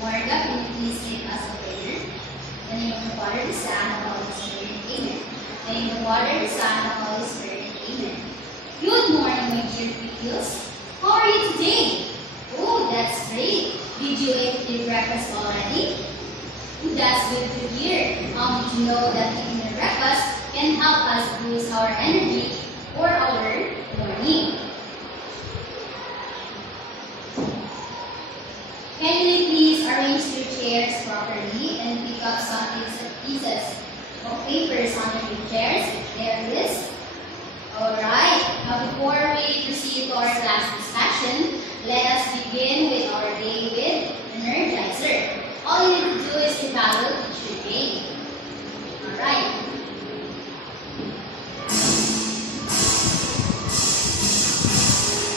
Lord God, will you please give us a prayer? In the name of the Father, the Son, and the Holy Spirit. Amen. In the name of the Father, the Son, and the Holy Spirit. Amen. Good morning, my dear pupils. How are you today? Oh, that's great. Did you eat your breakfast already? That's good to hear. Did you know that eating your breakfast can help us boost our energy for our morning? Can you please arrange your chairs properly and pick up some pieces of papers under your chairs if there is? Alright, now before we proceed to our class discussion, let us begin with our day with Energizer. All you need to do is to follow Teacher Jane. Alright.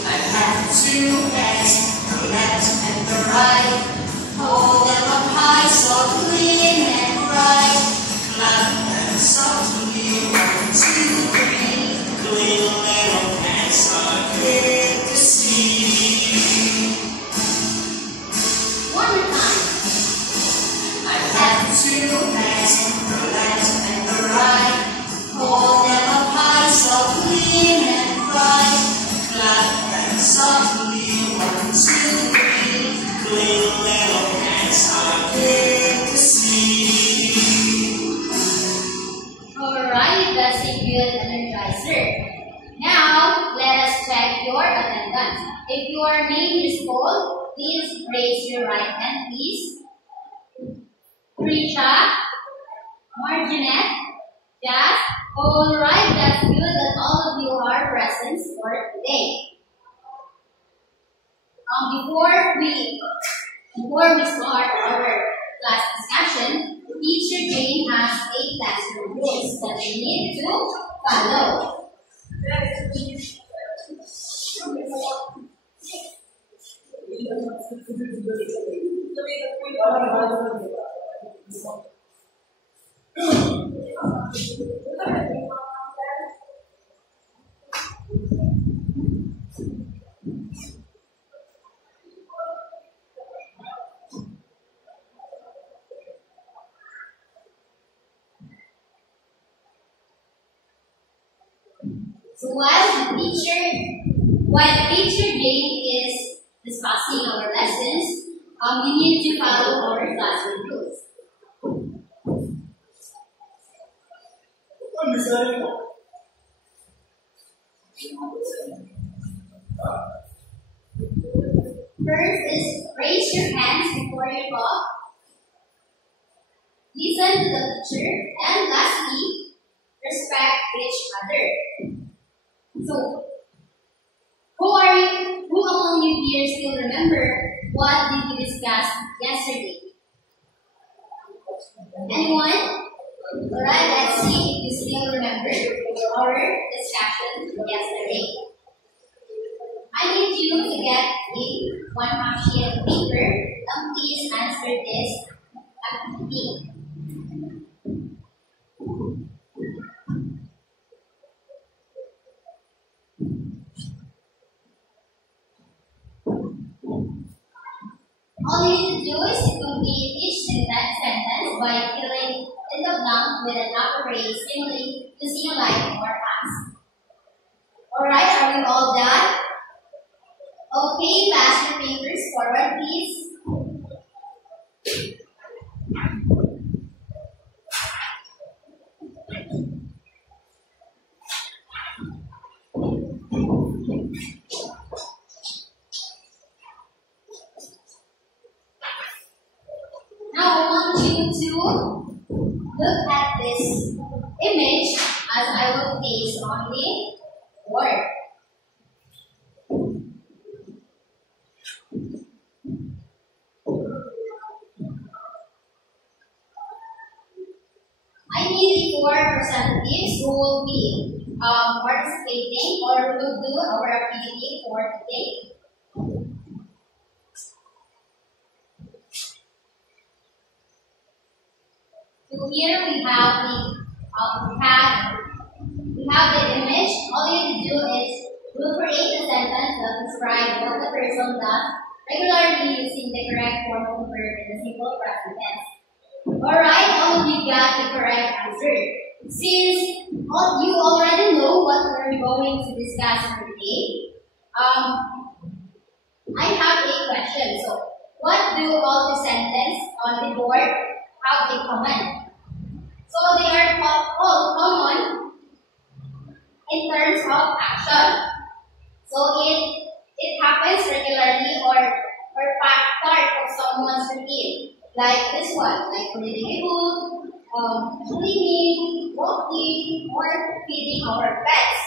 I have two hands, the left and the right. Hold them up high, so clean and bright. Clap them softly, 1, 2, 3. Clean little hands are good to see. One more time. I have two hands, the left and the right. Hold them up high, so clean and bright. Clap them softly, 1, 2, 3. Clean little hands are good to see. Alright, that's a good Energizer. Now, let us check your attendance. If your name is called, please raise your right hand, please. Risha, Marginette, Jazz. Alright, that's good that all of you are present for today. Before we start our class discussion, Teacher Jane has 8 classroom rules that we need to follow. So while Teacher Jane is discussing our lessons, we need to follow our classroom rules. First is raise your hands before you talk. Listen to the teacher, and lastly, respect each other. So, who among you here still remember what did we discuss yesterday? Anyone? Alright, let's see if you still remember our discussion yesterday. I need you to get one half sheet of paper and please answer this activity. All you need to do is to complete each sentence by filling in the blank with an upper raise similarly using a line or pass. Alright, are we all done? Okay, pass your papers forward, please. Now I want you to look at this image as I will place on the board. I need 4 representatives who will be participating or will do our activity for today. So here we have the image. All you need to do is we'll create a sentence that describes what the person does regularly using the correct form of the verb in the simple present tense. Alright, all of you got the correct answer. Since you already know what we're going to discuss for today, I have a question. So, what do all the sentences on the board have in common? So, they are all common in terms of action. So, it happens regularly or part of someone's routine. Like this one, like reading a book, cleaning, walking, or feeding our pets.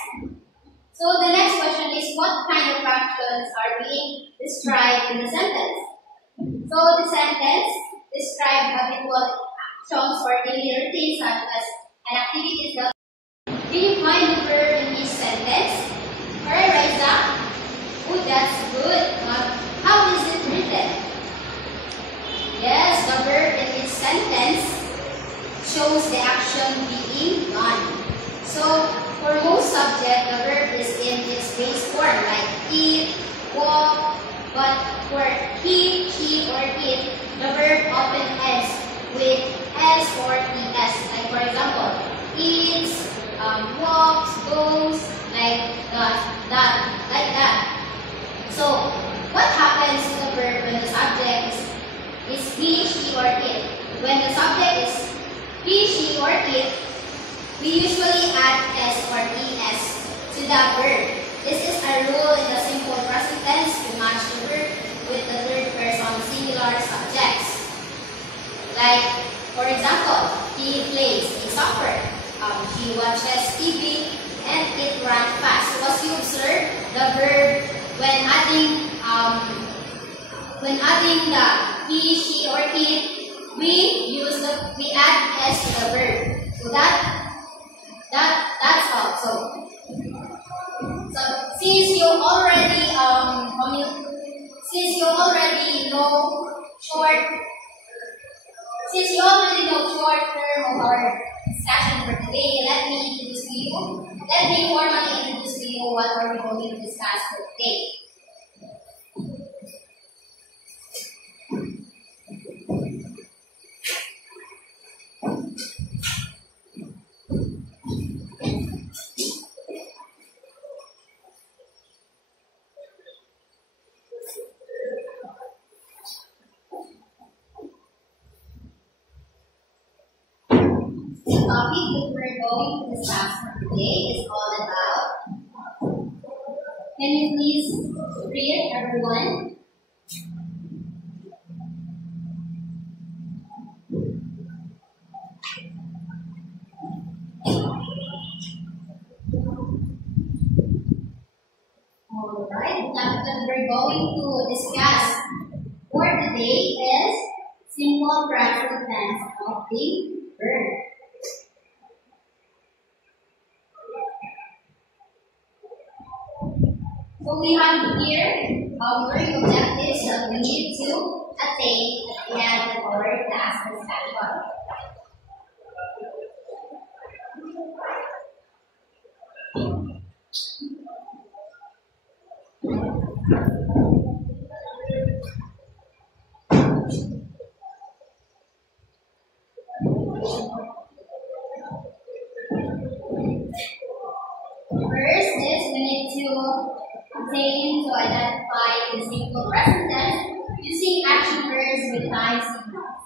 So the next question is, what kind of actions are being described in the sentence? So the sentence describes habitual actions or daily routines such as an activity that. Can you find the verb in each sentence? Alright, Raisa. Oh, that's good. How is it written? Yes, the verb in each sentence shows the action being done. So, for most subjects, the verb is in its base form, like eat, walk, but for he, she, or it, the verb often ends with s or es. Like for example, eats, walks, goes, like that. So, what happens to the verb when the subject is he, she, or it? When the subject is he, she, or it, we usually add s or es to the verb. This is a rule in the simple present tense to match the verb with the third person singular subjects. Like, for example, he plays a soccer, he watches TV, and it runs fast. So as you observe, the verb when adding the he, she, or it, we add s to the verb. So that's all. So since you already know short term of our discussion for today, let me formally introduce to you what are we going to discuss for today. The topic that we're going to discuss for today is all about. Can you please read, everyone? Alright, the topic that we're going to discuss for today is simple present tense of the verb. So we have here learning objectives that we need to attain at the end of our class discussion. First is we need to identify the simple present tense using action verbs with time signals.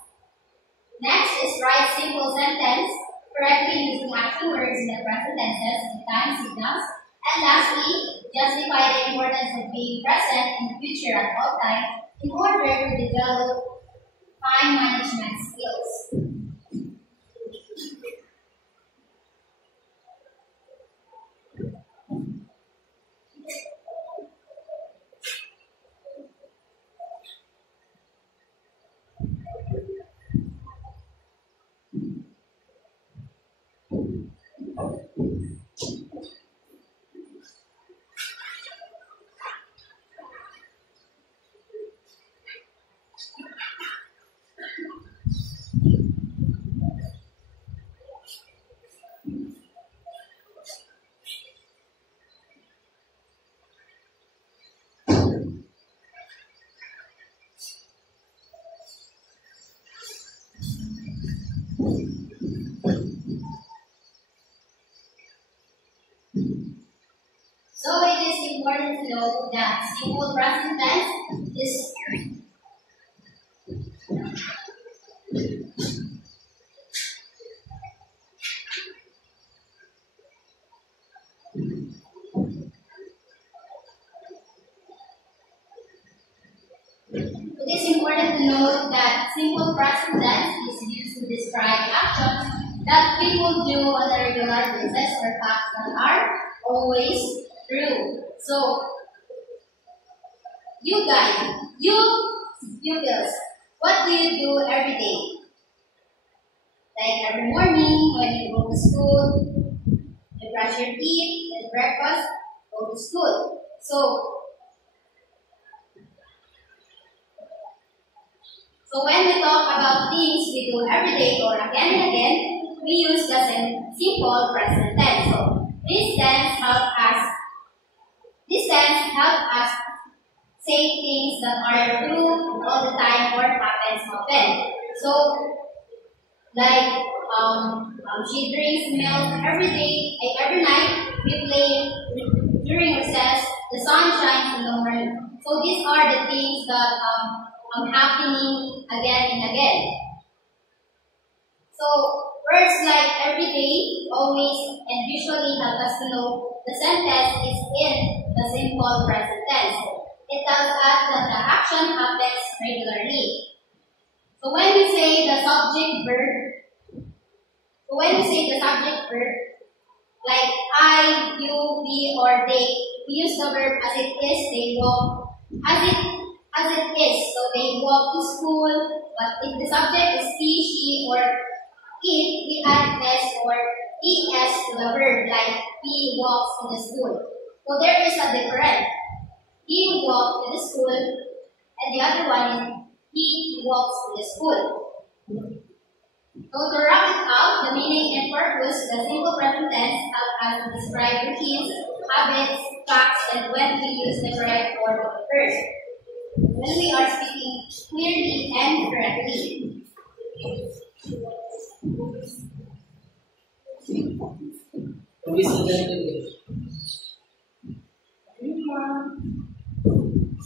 Next is write simple sentence correctly using action verbs in the present tenses with time signals. And lastly, justify the importance of being present in the future at all times in order to develop time management skills. important to know that simple present tense is It is important to note that simple present tense is used to describe actions that people do on a regular basis or facts that are always true. So, you guys, you girls, what do you do every day? Like every morning when you go to school, you brush your teeth, eat breakfast, go to school. So when we talk about things we do every day or again and again, we use the simple present tense. So this tense help us say things that are true all the time or happens often. So like she drinks milk every day, like every night we play during recess, the sun shines in the morning. So these are the things that happening again and again. So words like every day, always, and usually help us to know the sentence is in the simple present tense. It tells us that the action happens regularly. So when we say the subject verb, like I, you, we, or they, we use the verb as it is, they walk, as it is. So they walk to school, but if the subject is he, she, or it, we add s or es to the verb, like he walks to the school. So there is a difference. He walks to the school, and the other one is he walks to the school. So to wrap it up, the meaning and purpose of the simple present tense help us to describe routines, habits, facts, and when we use the correct form of the verb. When we are speaking clearly and correctly.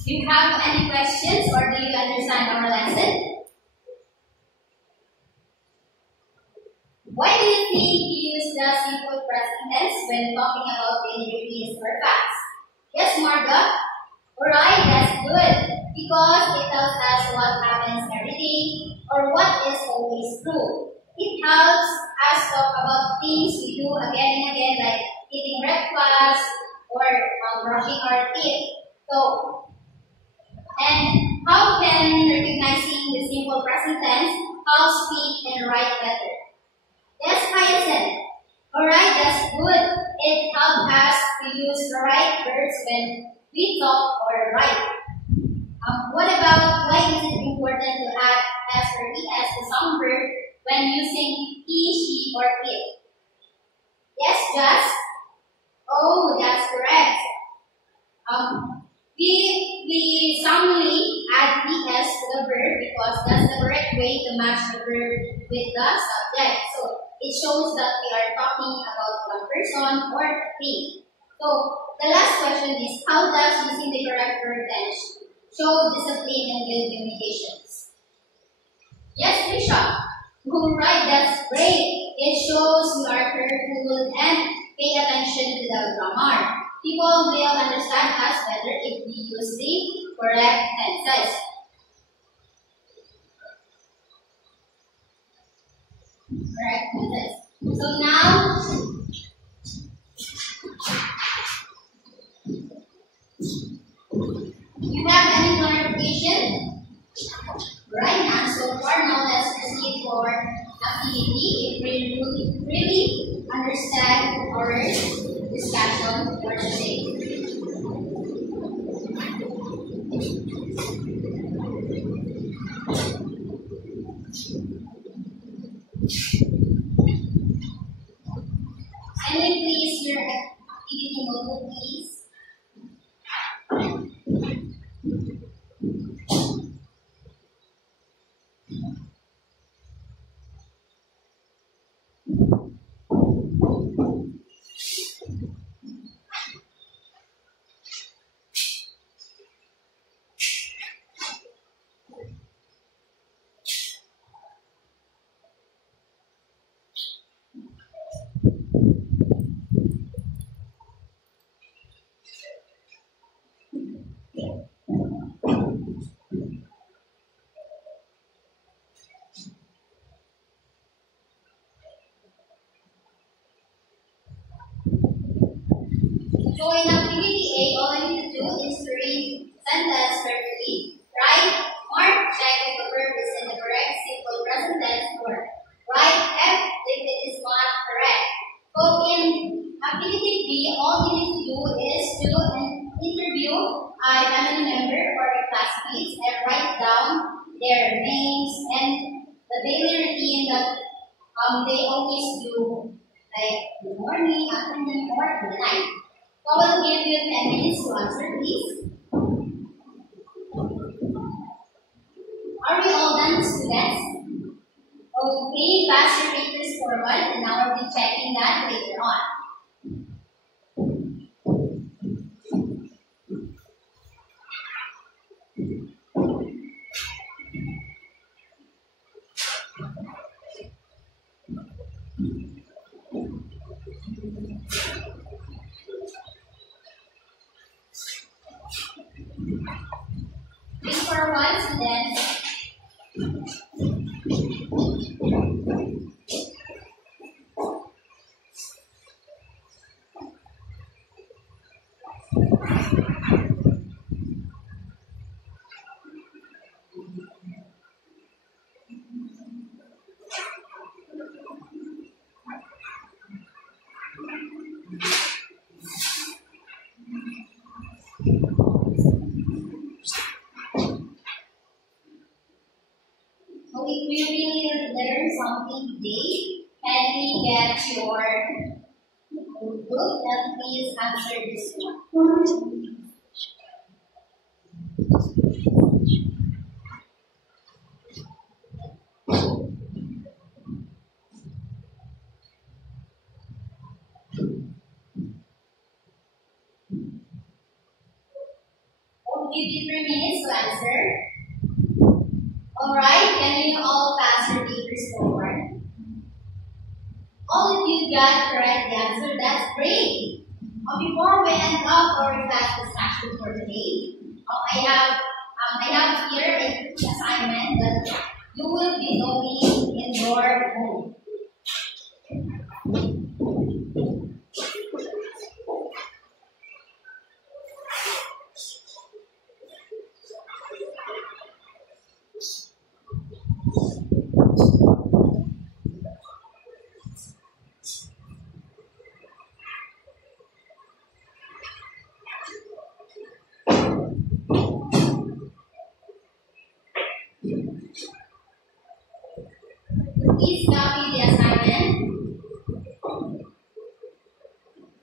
Do you have any questions or do you understand our lesson? Why do you think we use the simple present tense when talking about daily routines or facts? Yes, Marga? Alright, that's good. Because it tells us what happens every day or what is always true. It helps us talk about things we do again and again, like eating breakfast or brushing our teeth. So, and how can recognizing the simple present tense help speak and write better? Yes, Hyacinth. Alright, that's good. It helps us to use the right words when we talk or write. What about why is it important to add s or es to some verb when using he, she, or it? Yes, Jess? Oh, that's correct. We soundly add es to the verb because that's the correct way to match the verb with the subject. So it shows that we are talking about one person or thing. So the last question is, how does using the correct verb tense show discipline and good communications? Yes, Risha. Oh, right, that's great. It shows you are careful and pay attention to the grammar. People will understand us better if we use the correct tenses. Correct tenses. So now, you have any clarification? Right now, so far now let's proceed for activity. If we really understand our discussion for today. Kindly please your activity notebook, please. family member or your classmates and write down their names and the daily routine that they always do, like good morning, afternoon, or good night. So I will give you 10 minutes to answer, please. Are we all done, students? Okay, pass your papers forward, and I will be checking that later on. Please forward, students. So if we really learn something today, can we get your notebook? Then please answer this one. I'll give you 3 minutes to answer. Alright, can you all pass your papers forward? All of you got correct the answer, that's great. Before we end up our class discussion for today, I have here a quick assignment that you will be doing in your home. Please copy the assignment.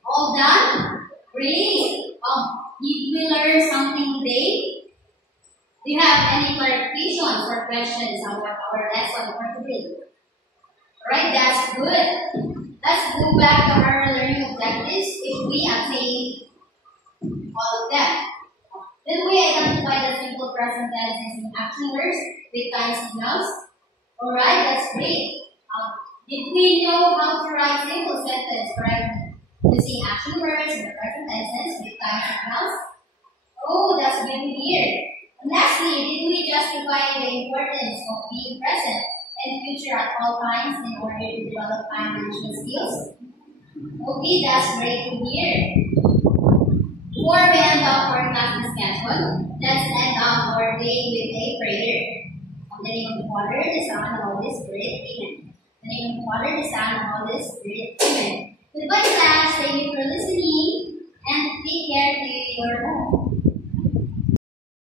All done? Great. Did we learn something today? Do you have any clarifications or questions about our lesson for today? Alright, that's good. Let's go back to our learning objectives if we attain all of them. Then we identify the simple present tenses and action words with time signals. Alright, that's great. Did we know how to write simple sentence correctly using action words in the present tenses with time signals? Oh, that's good to hear. And lastly, did we justify the importance of being present and future at all times in order to develop time management skills? Okay, that's great to hear. Before we end up our class discussion, let's end up our day with a prayer. In the name of the Father, the Son, and the Holy Spirit, amen. In the name of the Father, the Son, and the Holy Spirit, amen. Goodbye, class. Thank you for listening, and take care to your home.